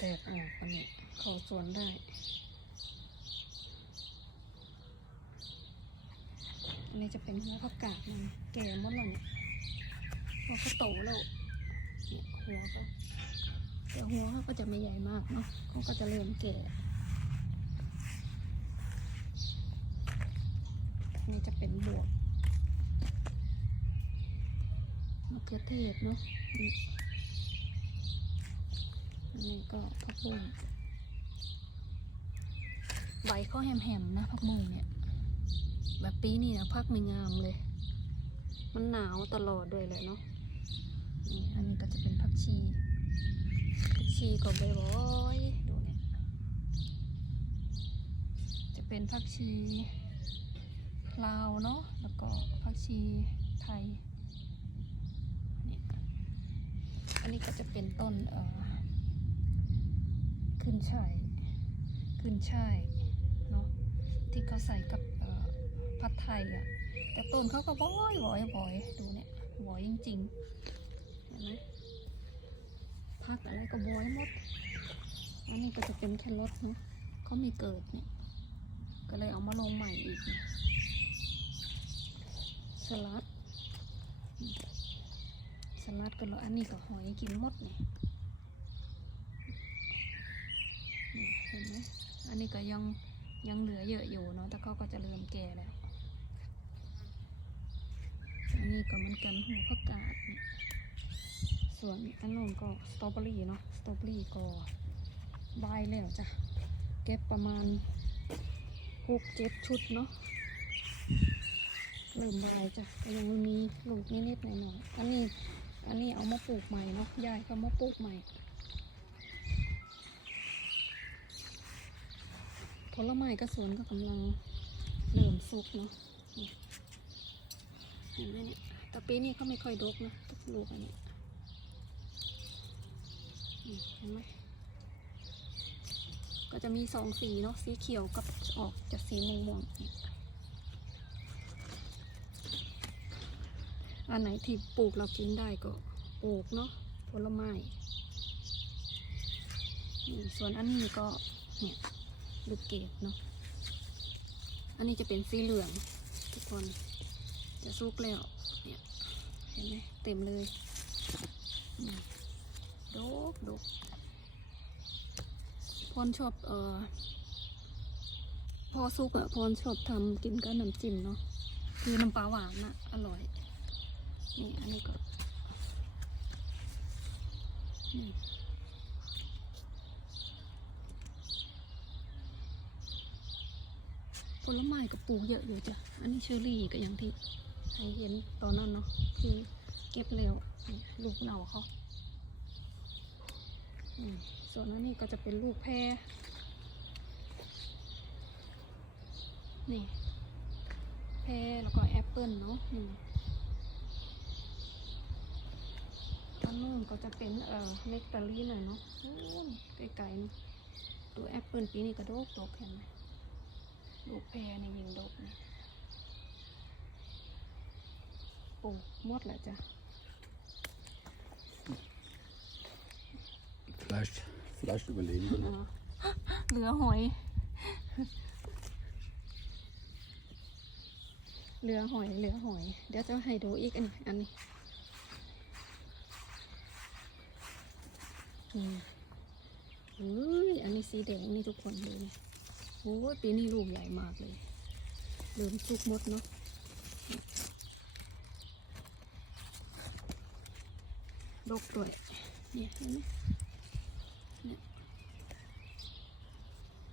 แดดออกอันนี้เขาสวนได้ อันนี้จะเป็นหัวผักกาดมันแก่หมดแล้วเนี่ยหัวเขาโตแล้วหัวก็แต่หัวเขาก็จะไม่ใหญ่มากเนาะเขาก็จะเริ่มแก่อันนี่จะเป็นบวกมะเขือเทศเนาะ อันนี้ก็ผักบุ้งใบเขาแหมๆนะผักบุ้งเนี่ย แบบปีนี้นะพักไม่งามเลย มันหนาวตลอดด้วยเลยเนาะนี่อันนี้ก็จะเป็นผักชีผักชีก็ใบอยดูเนี่ยจะเป็นผักชีลาวเนาะแล้วก็ผักชีไทย อันนี้ก็จะเป็นต้นเอ่อ ขึ้นช่ายขึ้นช่ายเนาะที่เขาใส่กับผัดไทยอะ่ะแต่ต้นเขาก็บอยบอยบอยดูเนี่ยบอยจริงๆเห็นไหมพักอะไรก็บอยหมดอันนี้ก็จะเป็นแครอทเนาะเขามีเกิดเนี่ยก็เลยเอามาลงใหม่อีกสลัดสลัดก็แล้วอันนี้ก็หอยกินหมดเนี่ย อันนี้ก็ยังยังเหลือเยอะอยู่เนาะแต่เขาก็จะเริ่มแก่แล้ว อันนี้ก็มันกันหูผักกาด ส่วนอันนู้นก็สตรอเบอรี่เนาะ สตรอเบอรี่ก็ใบายแล้วจ้ะ เก็บประมาณหกเจ็ดชุดเนาะเริ่มใบายจ้ะยังมีลูกนิดๆหน่อยๆอันนี้ อันนี้เอามาปลูกใหม่เนาะยายก็มาปลูกใหม่ ผลไม้ก็สวนก็กำลังเริ่มสุกเนาะเห็นไหมเนี่ยแต่ปีนี้เขาไม่ค่อยดกนะทุกลูกอันนี้เห็นไหมก็จะมีสองสีเนาะสีเขียวกับออกจากสีม่วงๆนี่อันไหนที่ปลูกเรากินได้ก็ปลูกเนาะผลไม้ส่วนอันนี้ก็เนี่ย ลูกเกดเนาะ อันนี้จะเป็นสีเหลืองทุกคน จะสุกแล้วเนี่ยเห็นไหมเต็มเลยดกดกพรชอบเอ่อพอสุกอะพรชอบทำกินกับน้ำจิ้มเนาะคือน้ำปลาหวานอะอร่อย นี่อันนี้ก็อื ผลไม้กับปลูกเยอะอยู่จ้ะ อันนี้เชอรี่ก็อย่างที่ให้เห็นตอนนั้นเนาะ คือเก็บแล้วลูกเหน่าเขาส่วนอันนี้ก็จะเป็นลูกแพรนี่ แพรแล้วก็แอปเปิลเนาะนี่อันนู้นก็จะเป็นเอ่อเล็กตาลีหน่อยเนาะไกลๆเนาะตัวแอปเปิลปีนี้กระโดกตกเห็นไหม ลูกแพรในยิงดกเนี่ยปลูกหมดแหละจ้ะ Vielleicht, vielleicht überleben wir อ๋ noch. อเหลือหอย เหลือหอย เหลือหอย เดี๋ยวจะให้ดูอีกอันนี้อันนี้อืมเฮ้ยอันนี้สีแดงนี่ทุกคนดูนี่โอ้ยปีนี้ลูกใหญ่มากเลยเริ่มสุกหมดเนาะดกด้วยเนี่ยเห็นไหมเนี่ย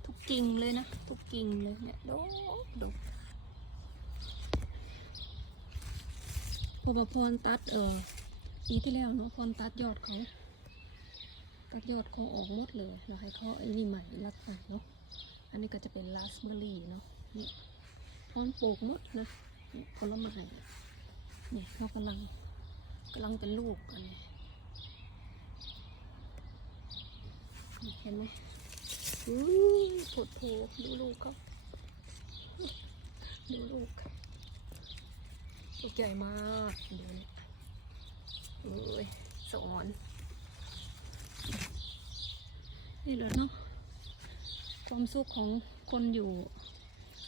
ทุกกิ่งเลยนะ ทุกกิ่งเลยเนี่ยดกดกพอมาพรตัดเออปีที่แล้วเนาะพรตัดยอดเขาตัดยอดเขาออกหมดเลยเราให้เขาไอ้นี่ใหม่รัดใหม่เนาะ อันนี้ก็จะเป็นราสเบอร์รี่เนาะนี่พอนปลูกหมดนะผลไม้นี่เขากำลังกำลังเป็นลูกอันเห็นไหมอู้ผดโผดูลูกเขาดูลูกลูกใหญ่มากดูนี่เอ้ยสอนนี่แหละเนาะ ความสุขของคนอยู่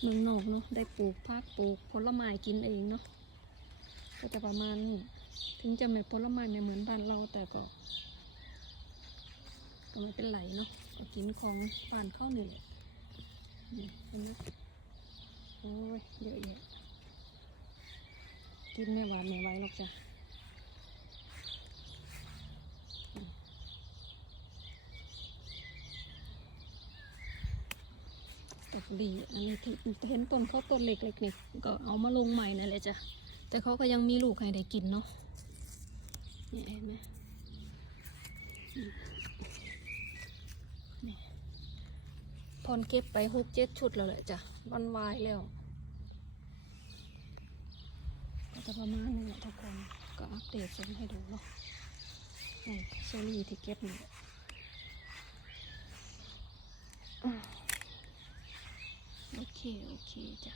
เมืองนอกเนาะได้ปลูกพักปลูกผลไม้กินเองเนาะก็จะประมาณนี้ถึงจะไม่ผลไม้ไม่เหมือนบ้านเราแต่ก็ก็ไม่เป็นไรเนาะกินของบ้านเข้านี่แหละนี่เห็นไหมโอ้ยเยอะแยะกินไม่หวานไม่ไหวหรอกจ้ะ ตกดีอันนี้ที่เห็นต้นเขาต้นเล็กๆนี่ก็เอามาลงใหม่นั่นแหละจ้ะแต่เขาก็ยังมีลูกให้ได้กินเนาะนี่เห็นไหมอืมนี่พอนเก็บไปหกเจ็ดชุดแล้วแหละจ้ะวันวายแล้ว ก็จะประมาณนี้แหละทุกคนก็อัปเดตส่งให้ดูเนาะนี่เชอรี่ที่เก็บนี่ แหละอืมโอเคโอเคจ้ะ